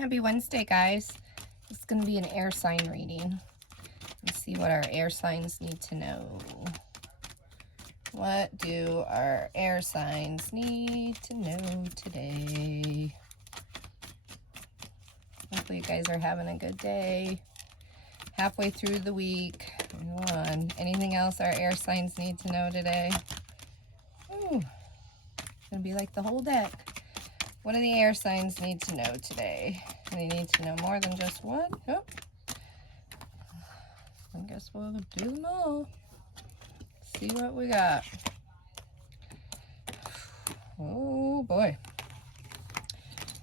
Happy Wednesday, guys. It's going to be an air sign reading. Let's see what our air signs need to know. What do our air signs need to know today? Hopefully you guys are having a good day. Halfway through the week. Come on. Anything else our air signs need to know today? Ooh. It's going to be like the whole deck. What do the air signs need to know today? They need to know more than just one. Oh. I guess we'll do them all. See what we got. Oh boy.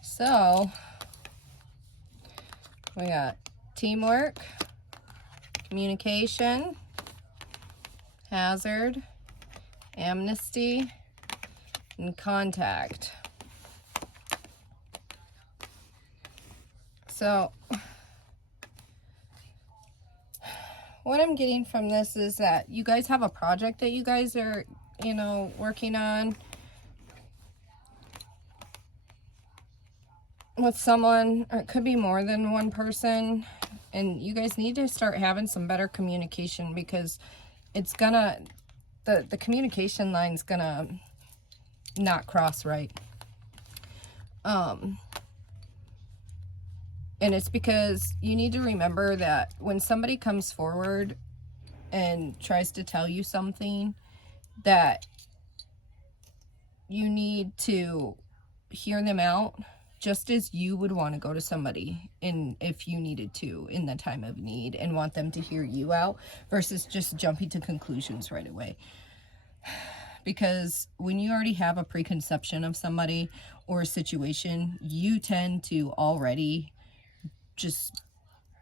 So, we got teamwork, communication, hazard, amnesty, and contact. So, what I'm getting from this is that you guys have a project that you guys are, working on with someone, or it could be more than one person, and you guys need to start having some better communication, because it's gonna, the communication line's gonna not cross right. And it's because you need to remember that when somebody comes forward and tries to tell you something, that you need to hear them out just as you would want to go to somebody if you needed to in the time of need and want them to hear you out, versus just jumping to conclusions right away. Because when you already have a preconception of somebody or a situation, you tend to already just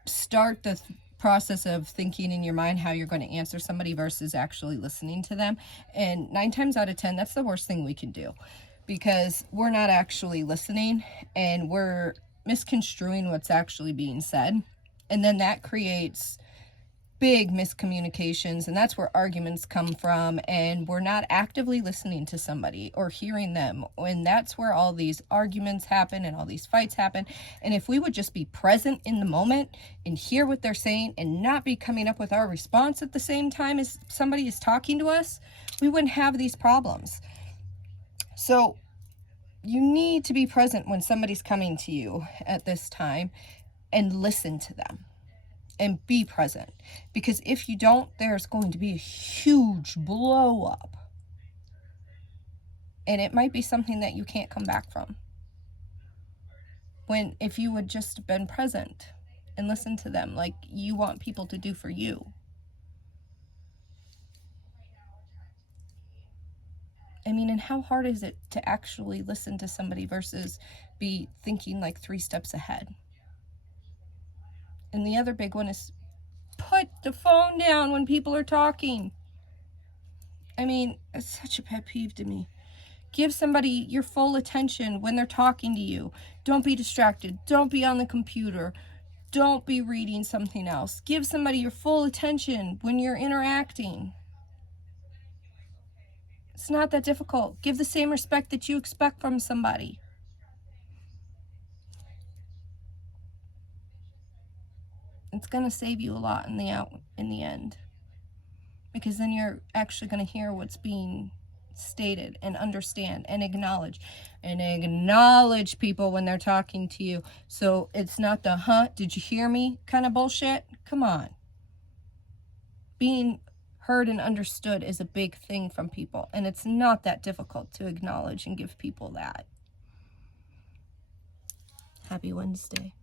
start the process of thinking in your mind how you're going to answer somebody versus actually listening to them. And 9 times out of 10, that's the worst thing we can do, because we're not actually listening and we're misconstruing what's actually being said. And then that creates big miscommunications, and that's where arguments come from, and we're not actively listening to somebody or hearing them, and that's where all these arguments happen and all these fights happen. And if we would just be present in the moment and hear what they're saying and not be coming up with our response at the same time as somebody is talking to us, we wouldn't have these problems. So you need to be present when somebody's coming to you at this time and listen to them. And be present, because if you don't, there's going to be a huge blow up, and it might be something that you can't come back from. When if you would just have been present and listen to them like you want people to do for you. I mean, and how hard is it to actually listen to somebody versus be thinking like 3 steps ahead? And the other big one is put the phone down when people are talking. I mean, it's such a pet peeve to me. Give somebody your full attention when they're talking to you. Don't be distracted. Don't be on the computer. Don't be reading something else. Give somebody your full attention when you're interacting. It's not that difficult. Give the same respect that you expect from somebody. It's going to save you a lot in the end, because then you're actually going to hear what's being stated and understand and acknowledge people when they're talking to you. So it's not the did you hear me kind of bullshit. Come on. Being heard and understood is a big thing from people, and it's not that difficult to acknowledge and give people that. Happy Wednesday.